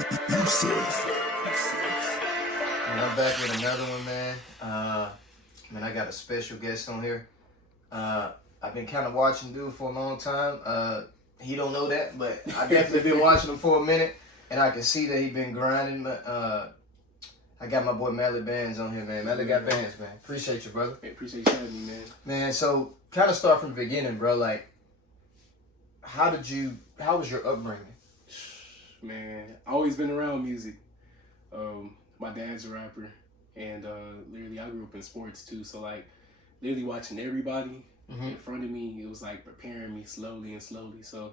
And I'm back with another one, man. Man, I got a special guest on here. I've been kind of watching dude for a long time. He don't know that, but I definitely been watching him for a minute, and I can see that he been grinding. But I got my boy MALIGOTBANDZ on here, man. MALIGOTBANDZ, man. Appreciate you, brother. Hey, appreciate you having me, man. Man, so kind of start from the beginning, bro. Like, how was your upbringing? Man, I always been around music. My dad's a rapper, and literally I grew up in sports too. So like, literally watching everybody in front of me, it was like preparing me slowly and slowly. So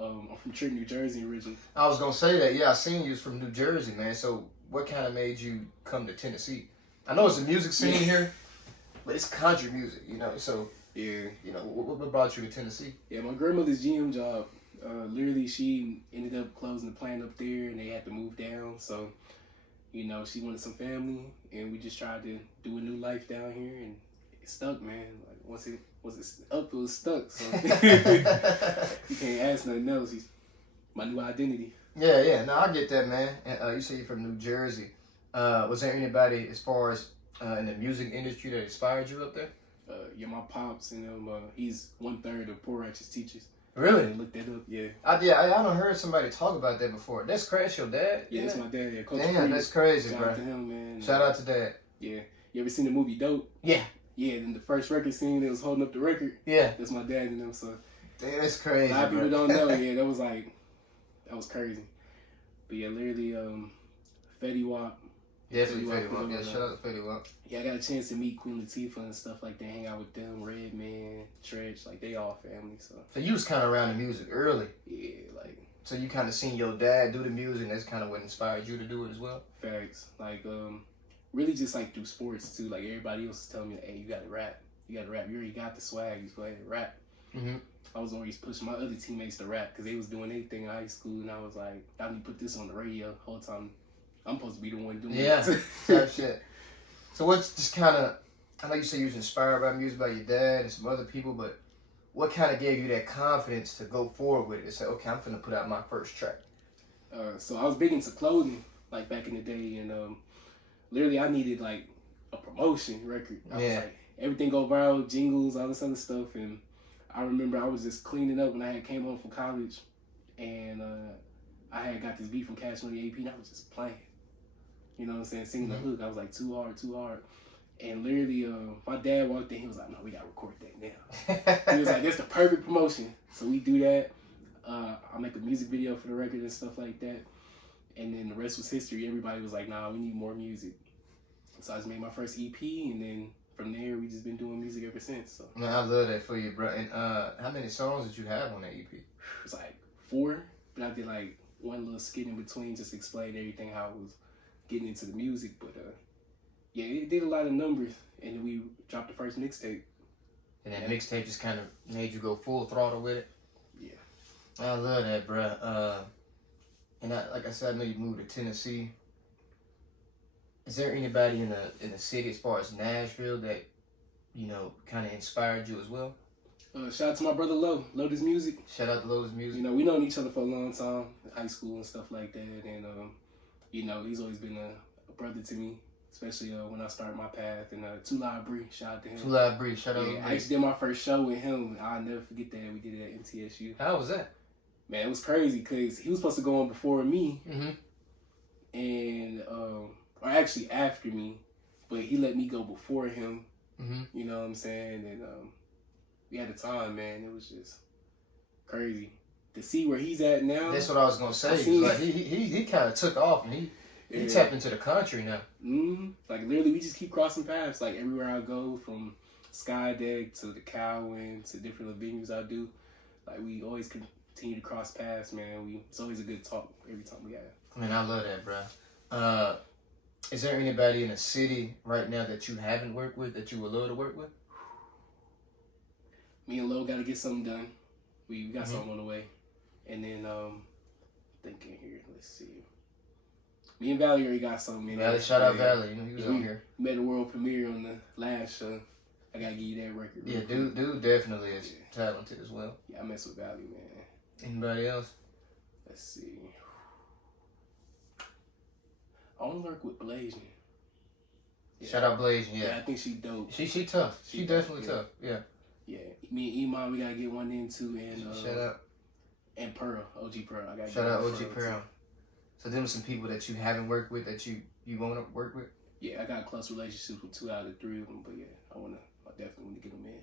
I'm from Trenton, New Jersey originally. I was gonna say that. Yeah, I seen you was from New Jersey, man. So what kind of made you come to Tennessee? I know it's a music scene here, but it's country music, you know. So yeah, you know, what brought you to Tennessee? Yeah, my grandmother's GM job. Literally, she ended up closing the plant up there, and they had to move down. So, you know, she wanted some family, and we just tried to do a new life down here, and it stuck, man. Like once it up, it was stuck. So you can't ask nothing else. He's my new identity. Yeah. No, I get that, man. And you say you're from New Jersey. Was there anybody as far as in the music industry that inspired you up there? Yeah, my pops and him. He's 1/3 of Poor Righteous Teachers. Really? Look that up, yeah. I don't heard somebody talk about that before. That's crazy. Your dad? Yeah, that's my dad. Yeah, Coach Damn, Freed. that's crazy, Shout bro. out to him, man. Shout out to Dad. Yeah. You ever seen the movie Dope? Yeah. Yeah, then the first record scene that was holding up the record. Yeah. That's my dad and them, so. Damn, that's crazy, A lot of people bro. don't know, yeah, that was crazy. But yeah, literally, Fetty Wap. Definitely Fetty Wap. Yeah, shout out to Fetty Wap. Yeah, I got a chance to meet Queen Latifah and stuff like that, hang out with them, Redman, Tretch, like they all family, so. So you was kind of around the music early. Yeah, like. So you kind of seen your dad do the music, and that's kind of what inspired you to do it as well? Facts. Like, really just like through sports too. Like everybody else was telling me, hey, you gotta rap. You gotta rap. You already got the swag. You go ahead and rap. I was always pushing my other teammates to rap because they was doing anything in high school, and I was like, I need to put this on the radio the whole time. I'm supposed to be the one doing it. Yeah, type shit. So what's just kind of, I know you say you was inspired by music by your dad and some other people, but what kind of gave you that confidence to go forward with it and say, okay, I'm finna put out my first track? So I was big into clothing, like back in the day, and literally I needed like a promotion record. I was like, everything go viral, jingles, all this other stuff, and I remember I was just cleaning up when I had came home from college, and I had got this beat from Cash Money AP, and I was just playing. You know what I'm saying? Singing the hook. I was like, too hard. And literally, my dad walked in, he was like, no, we gotta record that now. He was like, that's the perfect promotion. So we do that. I make a music video for the record and stuff like that. And then the rest was history. Everybody was like, nah, we need more music. So I just made my first EP, and then from there, we just been doing music ever since. So. Man, I love that for you, bro. And how many songs did you have on that EP? It was like 4, but I did like one little skit in between, just explain everything, how I was getting into the music. But yeah, it did a lot of numbers, and then we dropped the first mixtape. And that mixtape just kind of made you go full throttle with it? Yeah. I love that, bro. And like I said, I know you moved to Tennessee. Is there anybody in the city as far as Nashville that, you know, kind of inspired you as well? Shout out to my brother Lotus Music. Shout out to Lotus Music. You know, we known each other for a long time, high school and stuff like that. And, you know, he's always been a brother to me, especially when I started my path. And Tulai Bree, shout out to him. Tulai Bree, shout out to him. I actually did my first show with him. I'll never forget that. We did it at MTSU. How was that? Man, it was crazy because he was supposed to go on before me. And, or actually after me, but he let me go before him. You know what I'm saying? And we had a time, man. It was just crazy to see where he's at now. That's what I was gonna say. Like he kind of took off, and he tapped into the country now. Like literally, we just keep crossing paths. Like everywhere I go, from Sky Deck to the Cowan to different venues I do, like we always continue to cross paths, man. It's always a good talk every time we have. Man, I love that, bro. Is there anybody in the city right now that you haven't worked with that you would love to work with? Me and Lo got to get something done. We got something on the way. And then, thinking here, let's see. Me and Valley already got something. Valley, shout out Valley. You know, he was on here. Made a world premiere on the last show. I got to give you that record. Yeah, dude definitely is talented as well. Yeah, I mess with Valley, man. Anybody else? Let's see. I only work with Blasian. Yeah. Shout out Blasian, yeah. I think she dope. She tough. She definitely tough. Yeah. Yeah. Me and Iman, we gotta get one in too, and shout out. And Pearl, OG Pearl. I gotta shout out OG Pearl. So them are some people that you haven't worked with that you want to work with. Yeah, I got close relationships with 2 out of 3 of them, but yeah, I definitely want to get them in.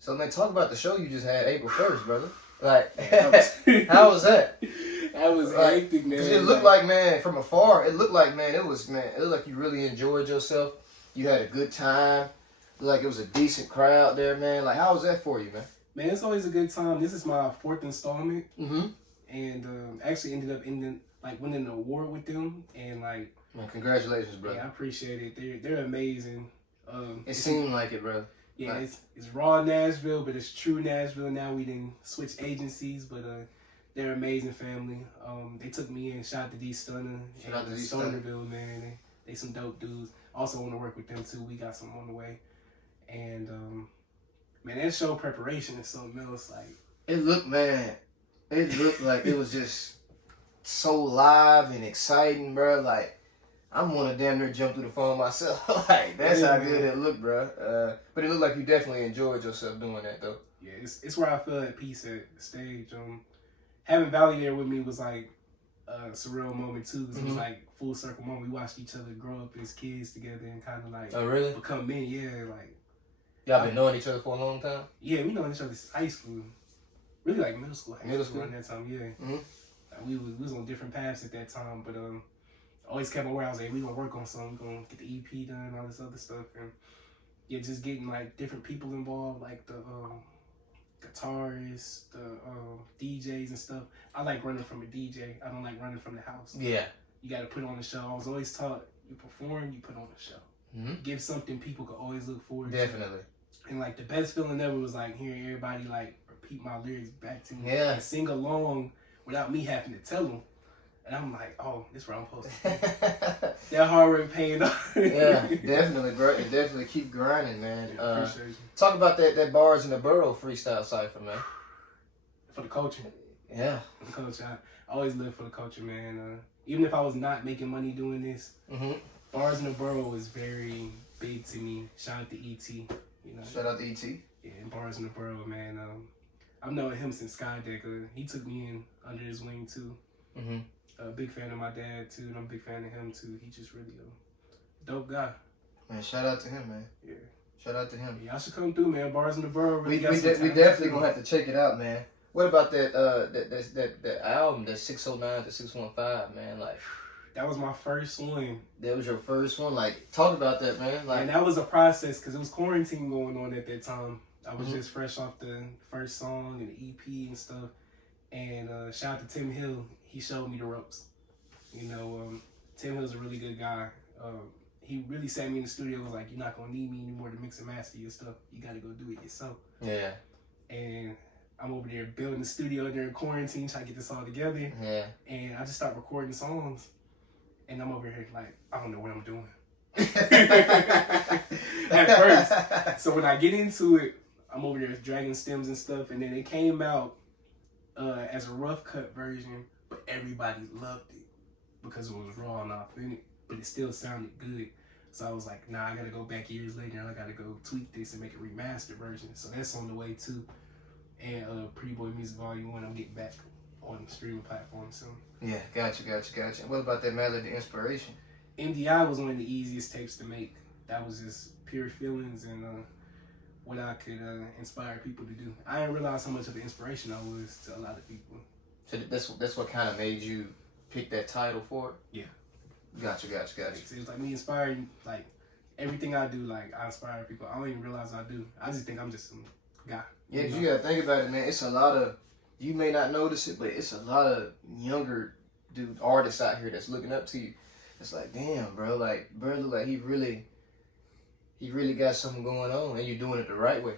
So man, talk about the show you just had April 1st, brother. Like, how was that? That was hectic, man. It looked like, man, from afar, it looked like you really enjoyed yourself. You had a good time. It looked like it was a decent crowd there, man. Like, how was that for you, man? Man, it's always a good time. This is my 4th installment. Mm-hmm. And actually ended up winning an award with them. And like, man, congratulations, bro. Yeah, I appreciate it. They're amazing. It seemed like it, bro. Yeah, like, it's raw Nashville, but it's true Nashville. Now we didn't switch agencies, but they're amazing family. They took me in. Shout out to D Stunner. Shout out to D Stonerville, man. They some dope dudes. Also want to work with them too. We got some on the way. And man, that show preparation is something else. Like, it looked like it was just so live and exciting, bro. Like, I'm gonna damn near jump through the phone myself. Like, that's how good it looked, bro. But it looked like you definitely enjoyed yourself doing that, though. Yeah, it's where I feel at peace at the stage. Having Valley there with me was like a surreal moment too, because it was like full circle moment. We watched each other grow up as kids together and kind of like become men. Yeah, like y'all been knowing each other for a long time. Yeah, we known each other since high school, really like middle school around that time. Yeah, like we was on different paths at that time, but always kept aware. I was like, we gonna work on something, we gonna get the EP done, all this other stuff, and yeah, just getting like different people involved, like the guitarists, the DJs and stuff. I like running from a DJ. I don't like running from the house. Yeah. You got to put on the show. I was always taught, you perform, you put on the show. Give something people could always look forward to. Definitely. And like the best feeling ever was like hearing everybody like repeat my lyrics back to me. Yeah. And sing along without me having to tell them. And I'm like, oh, this is where I'm supposed to be. That hard work paying off. Yeah, definitely, bro. And definitely keep grinding, man. Yeah, appreciate you. Talk about that Bars in the Borough freestyle cypher, man. For the culture. Yeah. For the culture. I always live for the culture, man. Even if I was not making money doing this, Bars in the Borough was very big to me. Shout out to E.T. You know. Shout out to E.T. Yeah, and Bars in the Borough, man. I've known him since Skydecker. He took me in under his wing, too. A big fan of my dad, too, and I'm a big fan of him, too. He just really a dope guy. Man, shout out to him, man. Yeah. Shout out to him. Y'all should come through, man. Bars in the Borough. Really we definitely gonna have to check it out, man. What about that album, that 609 to 615, man? Like, that was my first one. That was your first one? Like, talk about that, man. Like, and that was a process, because it was quarantine going on at that time. I was just fresh off the first song and the EP and stuff. And shout out to Tim Hill. He showed me the ropes. You know, Tim Hill's a really good guy. He really sat me in the studio and was like, you're not going to need me anymore to mix and master your stuff. You got to go do it yourself. Yeah. And I'm over there building the studio during quarantine, trying to get this all together. Yeah. And I just start recording songs. And I'm over here like, I don't know what I'm doing. At first. So when I get into it, I'm over there dragging stems and stuff. And then it came out as a rough cut version, but everybody loved it because it was raw and authentic, but it still sounded good. So I was like, nah, I gotta go back years later and I gotta go tweak this and make a remastered version. So that's on the way too. And Pretty Boy Music Volume 1, I'm getting back on the streaming platform soon. Yeah, gotcha. What about that Melody Inspiration? MDI was one of the easiest tapes to make. That was just pure feelings and what I could inspire people to do. I didn't realize how much of an inspiration I was to a lot of people. So that's what kind of made you pick that title for it? Yeah. Gotcha. It was like me inspiring, like everything I do, like I inspire people. I don't even realize I do. I just think I'm just some guy. Yeah, because you gotta think about it, man. It's a lot of, you may not notice it, but it's a lot of younger artists out here that's looking up to you. It's like, damn, bro, like, bro, look like he really got something going on, and you're doing it the right way.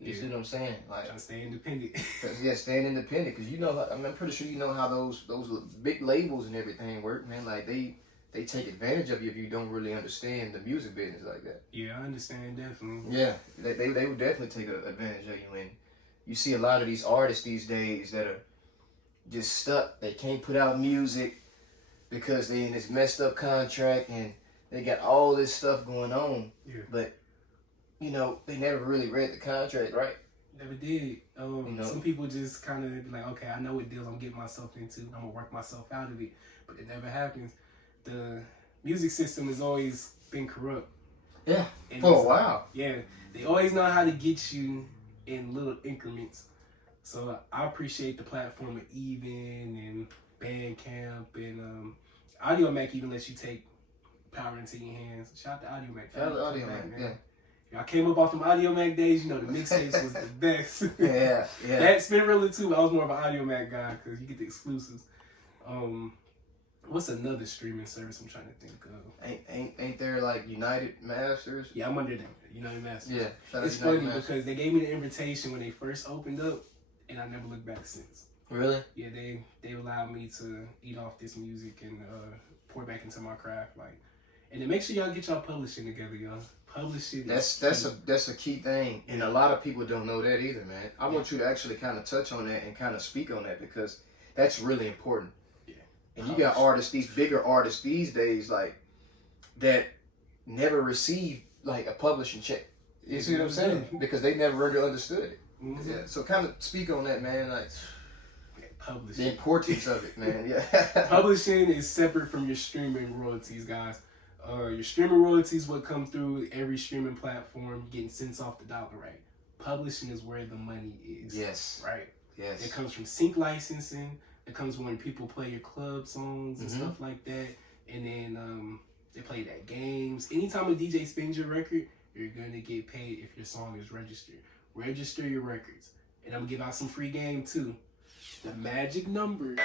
You see what I'm saying? Like, trying to stay independent. Staying independent, because you know, I'm pretty sure you know how those big labels and everything work, man. Like, they take advantage of you if you don't really understand the music business like that. Yeah, I understand, definitely. Yeah, they would definitely take advantage of you. And you see a lot of these artists these days that are just stuck. They can't put out music. because they in this messed up contract and they got all this stuff going on. Yeah. But, you know, they never really read the contract, right? Never did. You know? Some people just kind of like, okay, I know what deals I'm getting myself into. I'm going to work myself out of it. But it never happens. The music system has always been corrupt. Yeah, and for a while. Yeah, they always know how to get you in little increments. So I appreciate the platform of Even and Bandcamp and Audio Mac even lets you take power into your hands. Shout out to Audio Mac. Shout out to Audio Mac, yeah. I came up off them Audio Mac days. You know, the mixtapes was the best. Yeah. That Spin Roller too. I was more of an Audio Mac guy because you get the exclusives. What's another streaming service I'm trying to think of? Ain't there like United Masters? Yeah, I'm under that. United Masters. Yeah. It's funny because they gave me the invitation when they first opened up, and I never looked back since. Really? Yeah, they allowed me to eat off this music and pour back into my craft, like. And then make sure y'all get y'all publishing together, y'all. Publishing. That's a key thing, and a lot of people don't know that either, man. I want you to actually kind of touch on that and kind of speak on that because that's really important. Yeah. And you got artists, these bigger artists these days, like that never receive like a publishing check. You see what I'm saying? Because they never really understood it. Mm-hmm. Yeah. So kind of speak on that, man. Like publishing. The importance of it, man. Yeah. Publishing is separate from your streaming royalties, guys. Your streaming royalties would come through every streaming platform, getting cents off the dollar, right? Publishing is where the money is. Yes. Right? Yes. It comes from sync licensing. It comes when people play your club songs and stuff like that. And then they play that games. Anytime a DJ spins your record, you're going to get paid if your song is registered. Register your records. And I'm going to give out some free game too. The magic number